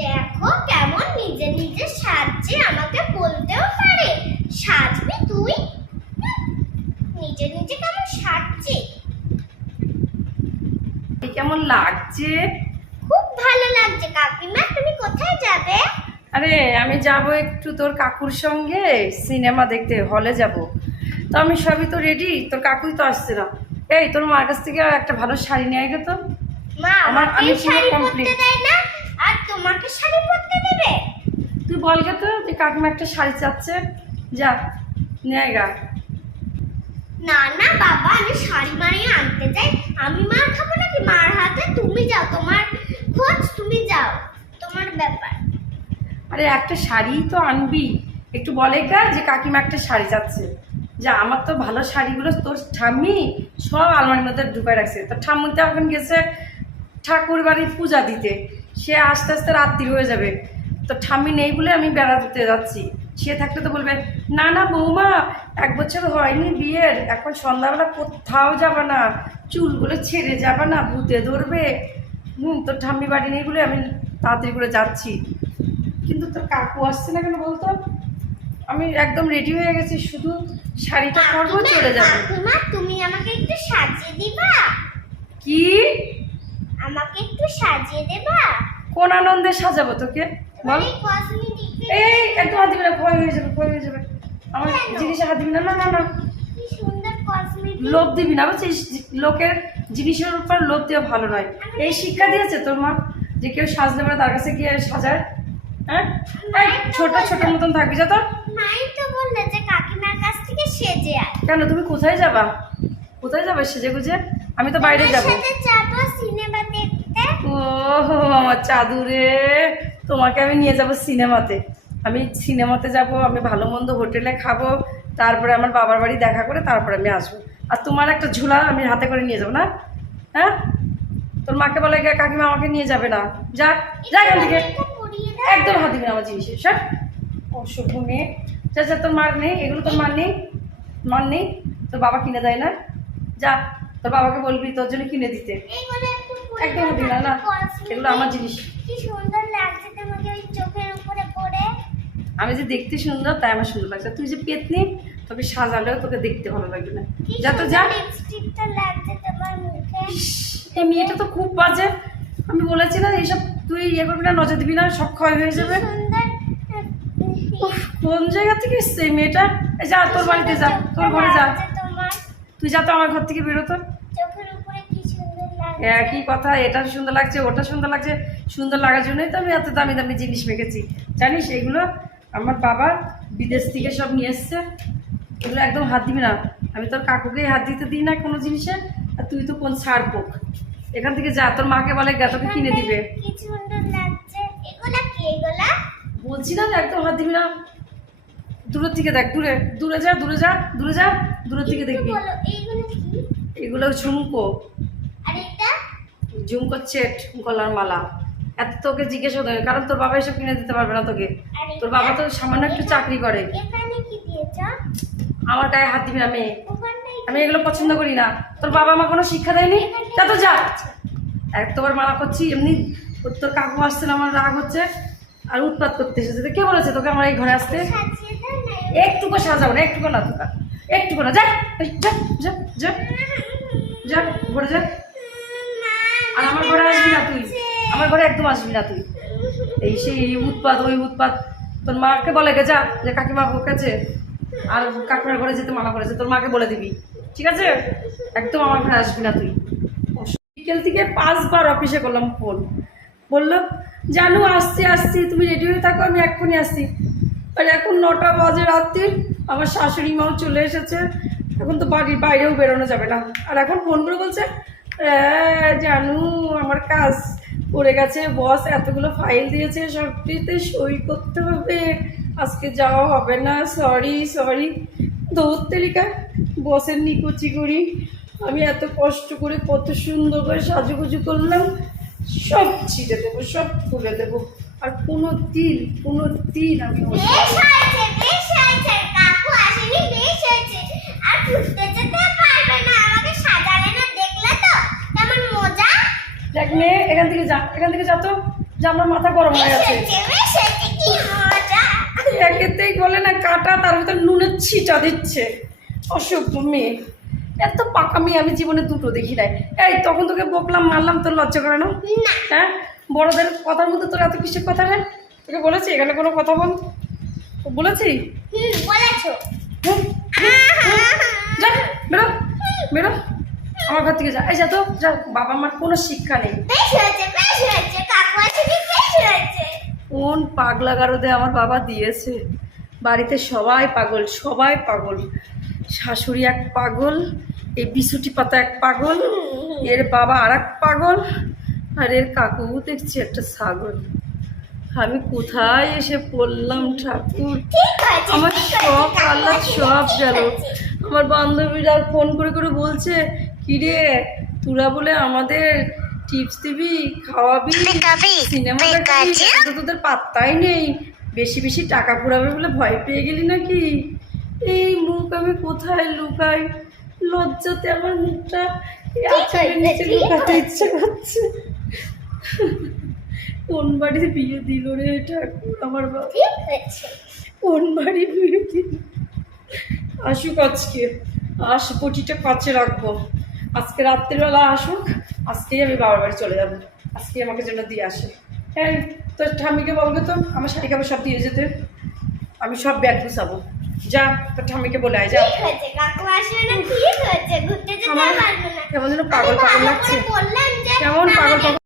দেখো কেমন নিজে নিজে সাজছে আমাকে বলতেও পারে। সাজবি তুই? নিজে নিজে কেমন সাজছে? কেমন লাগছে? খুব ভালো লাগছে। কাকিমা তুমি কোথায় যাবে? আরে আমি যাব একটু তোর কাকুর সঙ্গে সিনেমা দেখতে হলে যাব। তো আমি সবই তো রেডি তোর কাকুই তো আসছে না। এই তোর মার কাছ থেকে একটা ভালো শাড়ি নিয়ে তো। মা আমার- আমি শাড়ি না? আর তোমাকে শাড়ি পরতে দেবে। তুই বলগে তো যে কাকিমা একটা শাড়ি চাচ্ছে। যা না না বাবা আমি শাড়ি মারিয়ে আনতে চাই। আমি মার খাব নাকি? মার হাতে তুমি যাও তোমার খোঁজ তুমি যাও তোমার ব্যাপার। আরে একটা শাড়ি তো আনবি। একটু বলে গা যে কাকিমা একটা শাড়ি চাচ্ছে। যা আমার তো ভালো শাড়িগুলো তোর ঠাম্মি সব আলমারির মধ্যে ঢুকায় রাখছে। তোর ঠাম্মিতে এখন গেছে ঠাকুর বাড়ির পূজা দিতে। সে আস্তে আস্তে রাত্রি হয়ে যাবে। তো ঠাম্মি নেই বলে আমি বেড়াতে যাচ্ছি। সে থাকলে তো বলবে না না বৌমা এক বছর হয়নি বিয়ের। এখন সন্ধ্যাবেলা কোথাও যাবে না। চুলগুলো ছেড়ে যাবে না ভূতে ধরবে। হুম তোর ঠাম্মি বাড়ি নেই বলে আমি তাড়াতাড়ি করে যাচ্ছি। কিন্তু তোর কাকু আসছে না কেন বলতো? আমি একদম রেডি হয়ে গেছি শুধু শাড়িটা পরবো চলে যাব। কাকিমা তুমি আমাকে একটু সাজিয়ে দিবা। কি? আমাকে একটু সাজিয়ে দেবা। কোন আনন্দে সাজাবো তোকে? বল। এই একদম হাত দিবি না ভয় হয়ে যাবে ভয় হয়ে যাবে। আমার জিনিসে হাত দিবি না না না না। লোভ দিবি না বুঝছিস? লোকের জিনিসের উপর লোভ দেওয়া ভালো নয়। এই শিক্ষা দিয়েছে তোর মা যে কেউ সাজতে পারে তার কাছে গিয়ে সাজায়। হ্যাঁ? ছোট ছোট মতন থাকবি যা তো। মাই তো বললে যে কাকিমার কাছ থেকে সেজে আয়। কেন তুমি কোথায় যাবা? কোথায় যাবে সেজে গুজে? আমি তো বাইরে যাব। ও আমার চাদুরে তোমাকে আমি নিয়ে যাব সিনেমাতে। আমি সিনেমাতে যাব আমি ভালো মন্দ হোটেলে খাব তারপরে আমার বাবার বাড়ি দেখা করে তারপরে আমি আসব। আর তোমার একটা ঝুলা আমি হাতে করে নিয়ে যাব না? হ্যাঁ? তোর মাকে বলে "গা, কাকিমা আমাকে নিয়ে যাবে না। যা যা এখান থেকে। এটা পরিয়ে দাও। একদম হাত দিবি না আমার জিনিসে। সব অশুভ মেয়ে। যা যা তোর মার নেই এগুলো তোর মার নেই। মার নেই তোর বাবা কিনে দেয় না। যা। তোর বাবাকে বলবি তোর জন্য কিনে দিতে। একদম দিলা না। এগুলো আমার জিনিস। কি সুন্দর লাগছে তোমাকে ওই চোখের উপরে পরে আমি যে দেখতে সুন্দর তাই আমার সুন্দর লাগছে। তুই যে পেতনি তোকে সাজালেও তোকে দেখতে ভালো লাগবে না। যা তো যা। লিপস্টিকটা লাগছে তোমার মুখে। ইস, এই মেয়েটা তো খুব বাজে। আমি বলেছি না এইসব তুই ইয়ে করবি না নজর দিবি না সব ক্ষয় হয়ে যাবে। কোন জায়গা থেকে এসছে মেয়েটা? এই যা তোর বাড়িতে যা তোর ঘরে যা। তুই যা তো আমার ঘর থেকে বেরোতো একই কথা এটা সুন্দর লাগছে ওটা সুন্দর লাগছে। সুন্দর লাগার জন্যই তো আমি এত দামি দামি জিনিস মেখেছি। জানিস এগুলো আমার বাবা বিদেশ থেকে সব নিয়ে এসছে। এগুলো একদম হাত দিবি না। আমি তোর কাকুকেই হাত দিতে দিই না কোনো জিনিসে আর তুই তো কোন ছাড় পোক। এখান থেকে যা তোর মাকে বলে গা তোকে কিনে দিবে। বলছি না একদম হাত দিবি না। দূরের থেকে দেখ দূরে দূরে যা দূরে যা দূরে যা দূরের থেকে একটু দেখবি। এগুলো ঝুমকো। ঝুমকো চেট গলার মালা। এত তোকে জিজ্ঞেস হতে কারণ তোর বাবা এসব কিনে দিতে পারবে না তোকে। তোর বাবা তো সামান্য একটু চাকরি করে। আমার গায়ে হাত দিবি না মেয়ে আমি এগুলো পছন্দ করি না। তোর বাবা মা কোনো শিক্ষা দেয়নি? তা তো যা। একবার মানা করছি এমনি তোর কাকু আসছে না আমার রাগ হচ্ছে। আর উৎপাত করতে এসেছে কে বলেছে তোকে আমার এই ঘরে আসতে? একটুকু সাজাবো না একটুকু না তোকা। একটুকু না, যা যা যা যা যা, ঘরে যা। আর আমার ঘরে আসবি না তুই। আমার ঘরে একদম আসবি না তুই। এই সেই উৎপাত, ওই উৎপাত। তোর মাকে বলে গে, যা, যে কাকিমা বকেছে আর কাকিমার ঘরে যেতে মানা করেছে, তোর মাকে বলে দিবি। ঠিক আছে? একদম আমার ঘরে আসবি না তুই। বিকেল থেকে পাঁচবার অফিসে করলাম ফোন বলল জানু আসছি আসছি। তুমি রেডি হয়ে থাকো আমি এক্ষুনি আসছি। আর এখন নটা বাজে রাত্রি আমার শাশুড়ি মাও চলে এসেছে। এখন তো বাড়ির বাইরেও বেরোনো যাবে না। আর এখন ফোন করে বলছে "হ্যাঁ, জানু আমার কাজ পড়ে গেছে বস এতগুলো ফাইল দিয়েছে সবটিতে সই করতে হবে। আজকে যাওয়া হবে না সরি সরি দৌড় তেরিকা বসের নিকুচি করি আমি এত কষ্ট করে কত সুন্দর করে সাজুগুজু করলাম। সব ছিটে দেবো সব খুলে দেবো। আর কোনো দিন কোনো দিন আমি দেখ মেয়ে এখান থেকে যা এখান থেকে যা তো। যে আমার মাথা গরম হয়ে গেছে। একেতেই বলে না কাটা তার ভিতর নুনের ছিটা দিচ্ছে। অসভ্য মেয়ে। এত পাকা মেয়ে আমি জীবনে দুটো দেখি নাই। এই তখন তোকে বকলাম মারলাম তোর লজ্জা করে না? হ্যাঁ? বড়দের কথার মধ্যে তোর এত কিছু কথা রে? তোকে বলেছি এখানে কোনো কথা বল। বলেছি? যা বেরো বেরো। আমার ঘর থেকে যা। এই যা তো যা। বাবা মার কোনো শিক্ষা নেই। কোন পাগলা গারদে আমার বাবা দিয়েছে? বাড়িতে সবাই পাগল সবাই পাগল। শাশুড়ি এক পাগল এই বিছুটি পাতা এক পাগল এর বাবা আর এক পাগল আর এর কাকু দেখছি একটা ছাগল। আমি কোথায় এসে পড়লাম ঠাকুর? আমার সব আল্লাহ সব গেল। আমার বান্ধবীরা ফোন করে করে বলছে কিরে তোরা বলে আমাদের টিপস দিবি খাওয়াবি সিনেমা তোদের পাত্তাই নেই। বেশি বেশি টাকা পুরাবে বলে ভয় পেয়ে গেলি নাকি? এই মুখ আমি কোথায় লুকাই? লজ্জাতে আমার মুখটা নিচে লুকাতে ইচ্ছে করছে। কোন বাড়িতে বিয়ে দিল রে ঠাকুর আমার বাবা? কোন বাড়ি বিয়ে দিল? আসুক আজকে আস বটিটা কাছে রাখব। আজকে রাত্রিবেলা আসুক আজকেই আমি বাবার বাড়ি চলে যাব। আজকে আমাকে জন্য দিয়ে আসে। হ্যাঁ তোর ঠাম্মিকে বলবে তো আমার শাড়ি কাপড় সব দিয়ে যেতে। আমি সব ব্যাগ গুছাবো। যা তোর ঠাম্মিকে বলে আয় যা। ঠিক আসবে না। কেমন যেন পাগল পাগল লাগছে। কেমন পাগল পাগল